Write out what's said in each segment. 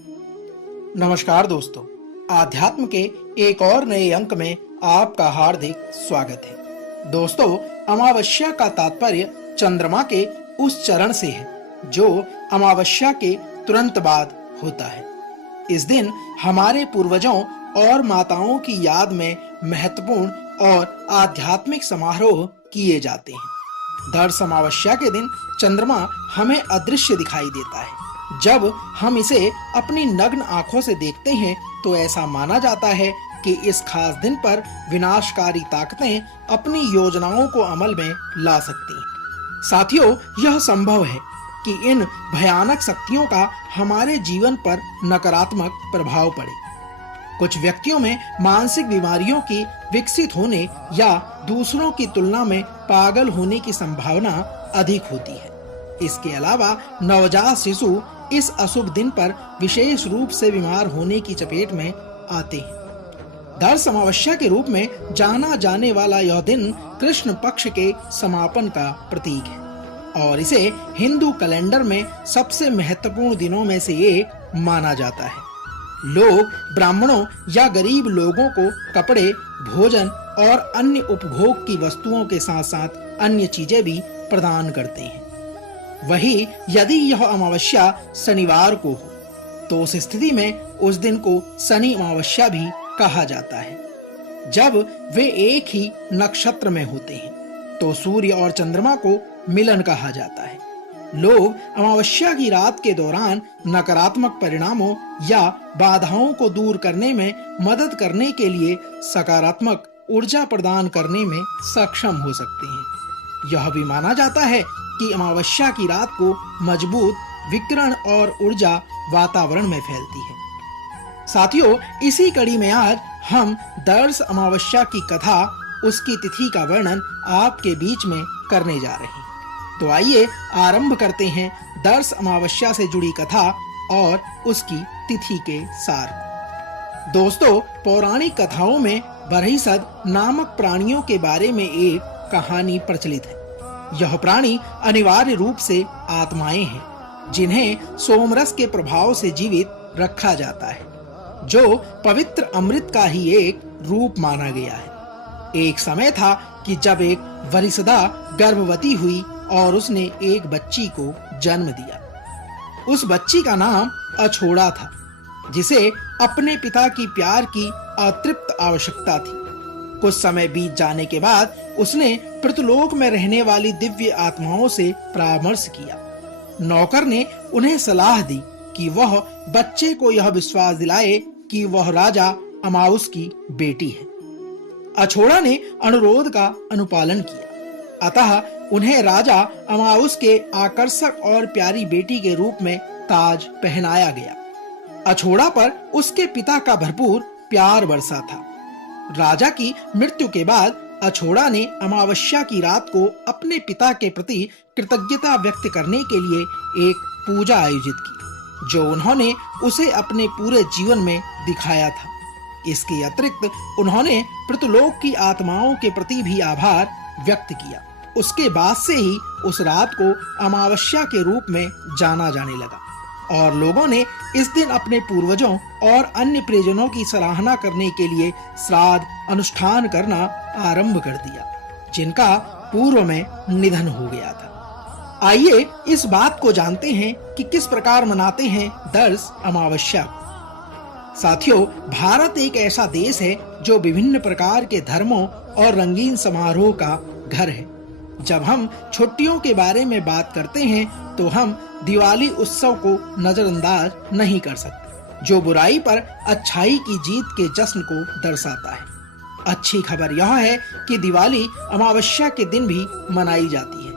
नमस्कार दोस्तों, आध्यात्म के एक और नए अंक में आपका हार्दिक स्वागत है। दोस्तों, अमावस्या का तात्पर्य चंद्रमा के उस चरण से है जो अमावस्या के तुरंत बाद होता है। इस दिन हमारे पूर्वजों और माताओं की याद में महत्वपूर्ण और आध्यात्मिक समारोह किए जाते हैं। दर्श अमावस्या के दिन चंद्रमा हमें अदृश्य दिखाई देता है। जब हम इसे अपनी नग्न आंखों से देखते हैं तो ऐसा माना जाता है कि इस खास दिन पर विनाशकारी ताकतें अपनी योजनाओं को अमल में ला सकती हैं। साथियों, यह संभव है कि इन भयानक शक्तियों का हमारे जीवन पर नकारात्मक प्रभाव पड़े। कुछ व्यक्तियों में मानसिक बीमारियों की विकसित होने या दूसरों की तुलना में पागल होने की संभावना अधिक होती है। इसके अलावा नवजात शिशु इस अशुभ दिन पर विशेष रूप से बीमार होने की चपेट में आते हैं। दर्श अमावस्या के रूप में जाना जाने वाला यह दिन कृष्ण पक्ष के समापन का प्रतीक है और इसे हिंदू कैलेंडर में सबसे महत्वपूर्ण दिनों में से एक माना जाता है। लोग ब्राह्मणों या गरीब लोगों को कपड़े, भोजन और अन्य उपभोग की वस्तुओं के साथ साथ अन्य चीजें भी प्रदान करते हैं। वही यदि यह अमावस्या शनिवार को हो तो उस स्थिति में उस दिन को शनि अमावस्या भी कहा जाता है। जब वे एक ही नक्षत्र में होते हैं तो सूर्य और चंद्रमा को मिलन कहा जाता है। लोग अमावस्या की रात के दौरान नकारात्मक परिणामों या बाधाओं को दूर करने में मदद करने के लिए सकारात्मक ऊर्जा प्रदान करने में सक्षम हो सकते हैं। यह भी माना जाता है कि अमावस्या की रात को मजबूत विकिरण और ऊर्जा वातावरण में फैलती है। साथियों, इसी कड़ी में आज हम दर्श अमावस्या की कथा, उसकी तिथि का वर्णन आपके बीच में करने जा रहे हैं। तो आइए आरंभ करते हैं दर्श अमावस्या से जुड़ी कथा और उसकी तिथि के सार। दोस्तों, पौराणिक कथाओं में बरहिसद नामक प्राणियों के बारे में एक कहानी प्रचलित है। यह प्राणी अनिवार्य रूप से आत्माएं हैं जिन्हें सोमरस के प्रभाव से जीवित रखा जाता है, जो पवित्र अमृत का ही एक रूप माना गया है। एक समय था कि जब एक वरिसदा गर्भवती हुई और उसने एक बच्ची को जन्म दिया। उस बच्ची का नाम अछोड़ा था, जिसे अपने पिता की प्यार की अतृप्त आवश्यकता थी। कुछ समय बीत जाने के बाद उसने पृथ्वीलोक में रहने वाली दिव्य आत्माओं से परामर्श किया। नौकर ने उन्हें सलाह दी कि वह बच्चे को यह विश्वास दिलाए कि वह राजा अमाउस की बेटी है। अछोड़ा ने अनुरोध का अनुपालन किया, अतः उन्हें राजा अमाउस के आकर्षक और प्यारी बेटी के रूप में ताज पहनाया गया। अछोड़ा पर उसके पिता का भरपूर प्यार बरसा था। राजा की मृत्यु के बाद अछोड़ा ने अमावस्या की रात को अपने पिता के प्रति कृतज्ञता व्यक्त करने के लिए एक पूजा आयोजित की, जो उन्होंने उसे अपने पूरे जीवन में दिखाया था। इसके अतिरिक्त उन्होंने पृथ्वीलोक की आत्माओं के प्रति भी आभार व्यक्त किया। उसके बाद से ही उस रात को अमावस्या के रूप में जाना जाने लगा और लोगों ने इस दिन अपने पूर्वजों और अन्य प्रियजनों की सराहना करने के लिए श्राद्ध अनुष्ठान करना आरंभ कर दिया, जिनका पूर्व में निधन हो गया था। आइए इस बात को जानते हैं कि किस प्रकार मनाते हैं दर्श अमावस्या। साथियों, भारत एक ऐसा देश है जो विभिन्न प्रकार के धर्मों और रंगीन समारोह का घर है। जब हम छुट्टियों के बारे में बात करते हैं तो हम दिवाली उत्सव को नजरअंदाज नहीं कर सकते, जो बुराई पर अच्छाई की जीत के जश्न को दर्शाता है। अच्छी खबर यह है कि दिवाली अमावस्या के दिन भी मनाई जाती है,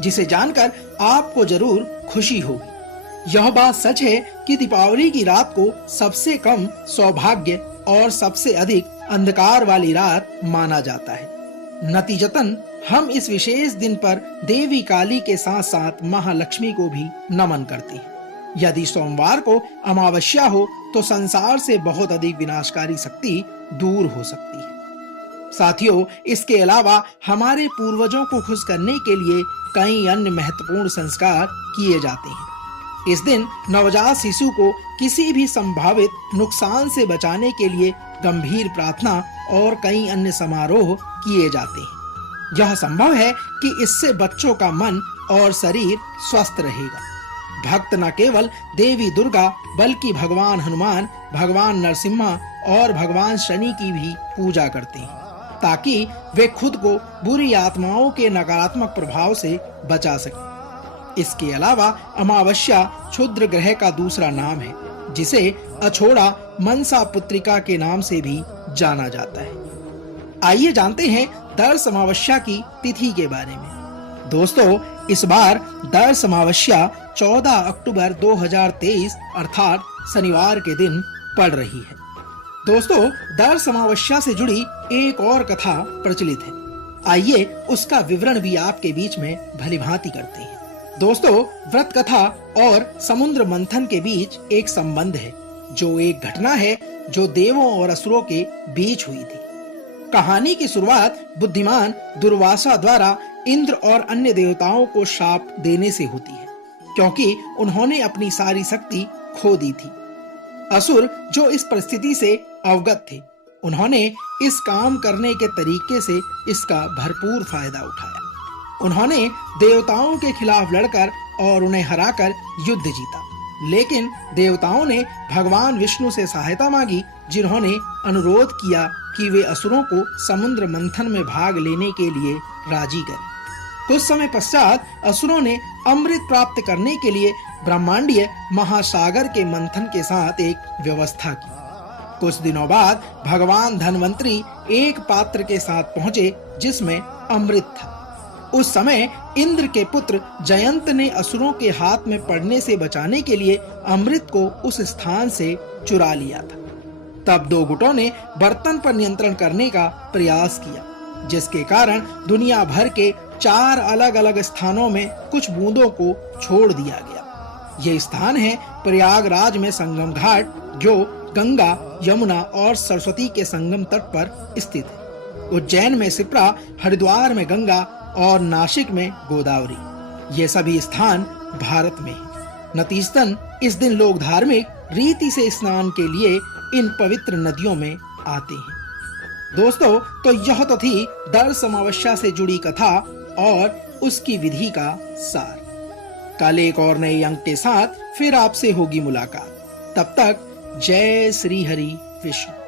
जिसे जानकर आपको जरूर खुशी होगी। यह बात सच है कि दीपावली की रात को सबसे कम सौभाग्य और सबसे अधिक अंधकार वाली रात माना जाता है। नतीजतन हम इस विशेष दिन पर देवी काली के साथ साथ महालक्ष्मी को भी नमन करते हैं। यदि सोमवार को अमावस्या हो तो संसार से बहुत अधिक विनाशकारी शक्ति दूर हो सकती है। साथियों, इसके अलावा हमारे पूर्वजों को खुश करने के लिए कई अन्य महत्वपूर्ण संस्कार किए जाते हैं। इस दिन नवजात शिशु को किसी भी संभावित नुकसान से बचाने के लिए गंभीर प्रार्थना और कई अन्य समारोह किए जाते हैं। यह संभव है कि इससे बच्चों का मन और शरीर स्वस्थ रहेगा। भक्त न केवल देवी दुर्गा बल्कि भगवान हनुमान, भगवान नरसिम्हा और भगवान शनि की भी पूजा करते हैं ताकि वे खुद को बुरी आत्माओं के नकारात्मक प्रभाव से बचा सकें। इसके अलावा अमावस्या क्षुद्र ग्रह का दूसरा नाम है, जिसे अछोड़ा मनसा पुत्रिका के नाम से भी जाना जाता है। आइए जानते हैं दर्श अमावस्या की तिथि के बारे में। दोस्तों, इस बार दर्श अमावस्या 14 अक्टूबर 2023 अर्थात शनिवार के दिन पड़ रही है। दोस्तों, दर्श अमावस्या से जुड़ी एक और कथा प्रचलित है। आइए उसका विवरण भी आपके बीच में भलीभांति करते हैं। दोस्तों, व्रत कथा और समुद्र मंथन के बीच एक संबंध है, जो एक घटना है जो देवों और असुरों के बीच हुई थी। कहानी की शुरुआत बुद्धिमान दुर्वासा द्वारा इंद्र और अन्य देवताओं को शाप देने से होती है, क्योंकि उन्होंने अपनी सारी शक्ति खो दी थी। असुर जो इस परिस्थिति से अवगत थे, उन्होंने इस काम करने के तरीके से इसका भरपूर फायदा उठाया। उन्होंने देवताओं के खिलाफ लड़कर और उन्हें हराकर युद्ध जीता, लेकिन देवताओं ने भगवान विष्णु से सहायता मांगी, जिन्होंने अनुरोध किया कि वे असुरों को समुद्र मंथन में भाग लेने के लिए राजी करें। कुछ समय पश्चात असुरों ने अमृत प्राप्त करने के लिए ब्रह्मांडीय महासागर के मंथन के साथ एक व्यवस्था की। कुछ दिनों बाद भगवान धन्वंतरी एक पात्र के साथ पहुंचे जिसमें अमृत था। उस समय इंद्र के पुत्र जयंत ने असुरों के हाथ में पड़ने से बचाने के लिए अमृत को उस स्थान से चुरा लिया था। तब दो गुटों ने बर्तन पर नियंत्रण करने का प्रयास किया, जिसके कारण दुनिया भर के 4 अलग-अलग स्थानों में कुछ बूंदों को छोड़ दिया गया। ये स्थान है प्रयागराज में संगम घाट, जो गंगा, यमुना और सरस्वती के संगम तट पर स्थित है। उज्जैन में शिप्रा, हरिद्वार में गंगा और नासिक में गोदावरी। ये सभी स्थान भारत में हैं। नतीजतन इस दिन लोग धार्मिक रीति से स्नान के लिए इन पवित्र नदियों में आते हैं। दोस्तों, तो यह तो थी दर्श अमावस्या से जुड़ी कथा और उसकी विधि का सार। कल एक और नए अंक के साथ फिर आपसे होगी मुलाकात। तब तक जय श्री हरि विष्णु।